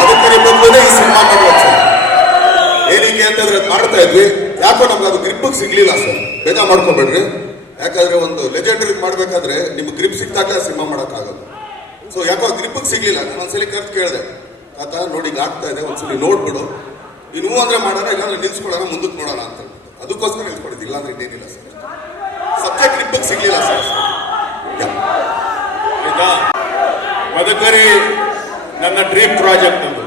ಬದುಕರಿ ಬಂದೇ ಈ ಸಿನಿಮಾ ಮಾಡುವಂತ ಸರ್ ಏನಕ್ಕೆ ಅಂತಂದ್ರೆ ಮಾಡ್ತಾ ಇದ್ವಿ ಯಾಕೋ ನಮ್ಗೆ ಅದು ಗ್ರಿಪ್ಪಿಗೆ ಸಿಗ್ಲಿಲ್ಲ ಸರ್ ಬೇಗ ಮಾಡ್ಕೊಬೇಡ್ರಿ ಯಾಕಂದ್ರೆ ಒಂದು ಲೆಜೆಂಡರಿ ಮಾಡ್ಬೇಕಾದ್ರೆ ನಿಮ್ಗೆ ಗ್ರಿಪ್ ಸಿಕ್ತಾಗ ಸಿನಿಮಾ ಮಾಡೋಕ್ಕಾಗಲ್ಲ ಸೊ ಯಾಕೋ ಗ್ರಿಪ್ ಸಿಗ್ಲಿಲ್ಲ ನಾನು ಒಂದ್ಸಲಿ ಕರ್ತು ಕೇಳಿದೆ ಆತ ನೋಡಿ ಆಗ್ತಾ ಇದೆ ಒಂದ್ಸಲಿ ನೋಡ್ಬಿಡು ನೀನು ಅಂದ್ರೆ ಮಾಡೋಣ ಇಲ್ಲಾಂದ್ರೆ ನಿಲ್ಸ್ಕೊಳ್ಳೋಣ ಮುಂದಕ್ಕೆ ನೋಡೋಣ ಅಂತ ಅದಕ್ಕೋಸ್ಕರ ನಿಲ್ಸ್ಕೊಂಡಿದ್ದು ಇಲ್ಲಾಂದ್ರೆ ಇನ್ನೇನಿಲ್ಲ ಸರ್ ಸಬ್ಜೆಕ್ಟ್ ಗ್ರಿಪ್ ಸಿಗ್ಲಿಲ್ಲ ಸರ್ ಮದಕರಿ ನನ್ನ ಡ್ರೀಮ್ ಪ್ರಾಜೆಕ್ಟ್ ಅದು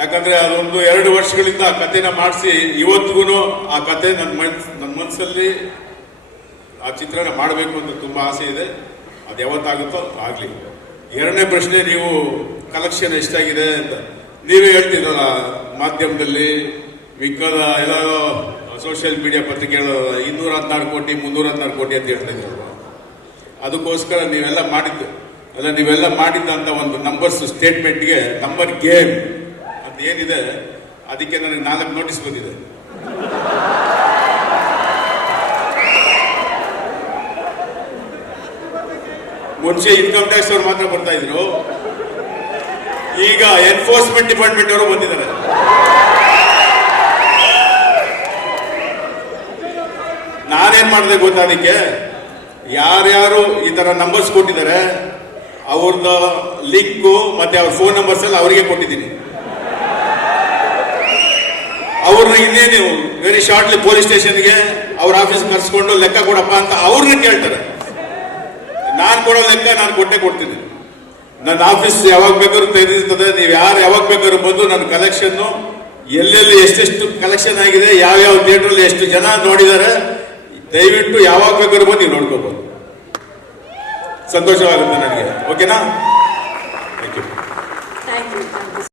ಯಾಕಂದ್ರೆ ಅದೊಂದು ಎರಡು ವರ್ಷಗಳಿಂದ ಆ ಕಥೆನ ಮಾಡಿಸಿ ಇವತ್ತಿಗೂ ಆ ಕತೆ ನನ್ನ ಮನ್ಸ್ ನನ್ನ ಮನಸ್ಸಲ್ಲಿ ಆ ಚಿತ್ರನ ಮಾಡಬೇಕು ಅಂತ ತುಂಬ ಆಸೆ ಇದೆ ಅದು ಯಾವತ್ತಾಗುತ್ತೋ ಆಗಲಿ ಎರಡನೇ ಪ್ರಶ್ನೆ ನೀವು ಕಲೆಕ್ಷನ್ ಎಷ್ಟಾಗಿದೆ ಅಂತ ನೀವೇ ಹೇಳ್ತಿರಲ್ಲ ಮಾಧ್ಯಮದಲ್ಲಿ ಮಿಕ್ಕದ ಎಲ್ಲ ಸೋಷಿಯಲ್ ಮೀಡಿಯಾ ಪತ್ರಿಕೆಗಳು ಇನ್ನೂರ ಹದಿನಾರು ಕೋಟಿ ಮುನ್ನೂರ ಹದಿನಾರು ಕೋಟಿ ಅಂತ ಹೇಳ್ತಾ ಅದಕ್ಕೋಸ್ಕರ ನೀವೆಲ್ಲ ಮಾಡಿದ್ದು ಅಲ್ಲ ನೀವೆಲ್ಲ ಮಾಡಿದ್ದಂಥ ಒಂದು ನಂಬರ್ಸ್ ಸ್ಟೇಟ್ಮೆಂಟ್ಗೆ ನಂಬರ್ ಗೇಮ್ ಅಂತ ಏನಿದೆ ಅದಕ್ಕೆ ನನಗೆ ನಾಲ್ಕು ನೋಟಿಸ್ ಬಂದಿದೆ ಮುಂಚೆ ಇನ್ಕಮ್ ಟ್ಯಾಕ್ಸ್ ಅವ್ರು ಮಾತ್ರ ಬರ್ತಾ ಇದ್ರು ಈಗ ಎನ್ಫೋರ್ಸ್ಮೆಂಟ್ ಡಿಪಾರ್ಟ್ಮೆಂಟ್ ಅವರು ಬಂದಿದ್ದಾರೆ ನಾನೇನ್ ಮಾಡಿದೆ ಗೊತ್ತಾ ಅದಕ್ಕೆ ಯಾರ್ಯಾರು ಈ ತರ ನಂಬರ್ಸ್ ಕೊಟ್ಟಿದ್ದಾರೆ ಅವ್ರದ್ದು ಲಿಂಕ್ ಮತ್ತೆ ಅವ್ರ ಫೋನ್ ನಂಬರ್ಸ್ ಎಲ್ಲ ಅವರಿಗೆ ಕೊಟ್ಟಿದ್ದೀನಿ ಅವ್ರನ್ನ ಇನ್ನೇ ನೀವು ವೆರಿ ಶಾರ್ಟ್ಲಿ ಪೊಲೀಸ್ ಸ್ಟೇಷನ್ಗೆ ಅವ್ರ ಆಫೀಸ್ ಕರ್ಸ್ಕೊಂಡು ಲೆಕ್ಕ ಕೊಡಪ್ಪ ಅಂತ ಅವ್ರನ್ನ ಕೇಳ್ತಾರೆ ನಾನು ಕೊಡೋ ಲೆಕ್ಕ ನಾನು ಕೊಟ್ಟೆ ಕೊಡ್ತೀನಿ ನನ್ನ ಆಫೀಸ್ ಯಾವಾಗ ಬೇಕಾದ್ರೂ ತೆಗೆದಿರ್ತದೆ ನೀವು ಯಾರು ಯಾವಾಗ ಬೇಕಾದ್ರೂ ಬಂದು ನನ್ನ ಕಲೆಕ್ಷನ್ನು ಎಲ್ಲೆಲ್ಲಿ ಎಷ್ಟೆಷ್ಟು ಕಲೆಕ್ಷನ್ ಆಗಿದೆ ಯಾವ ಯಾವ್ಯಾವ ಥಿಯೇಟ್ರಲ್ಲಿ ಎಷ್ಟು ಜನ ನೋಡಿದ್ದಾರೆ ದಯವಿಟ್ಟು ಯಾವಾಗ ಬೇಕಾದ್ರೂ ಬಂದು ನೀವು ನೋಡ್ಕೋಬಹುದು ಸಂತೋಷವಾಗುತ್ತೆ ನನಗೆ ஓகேனா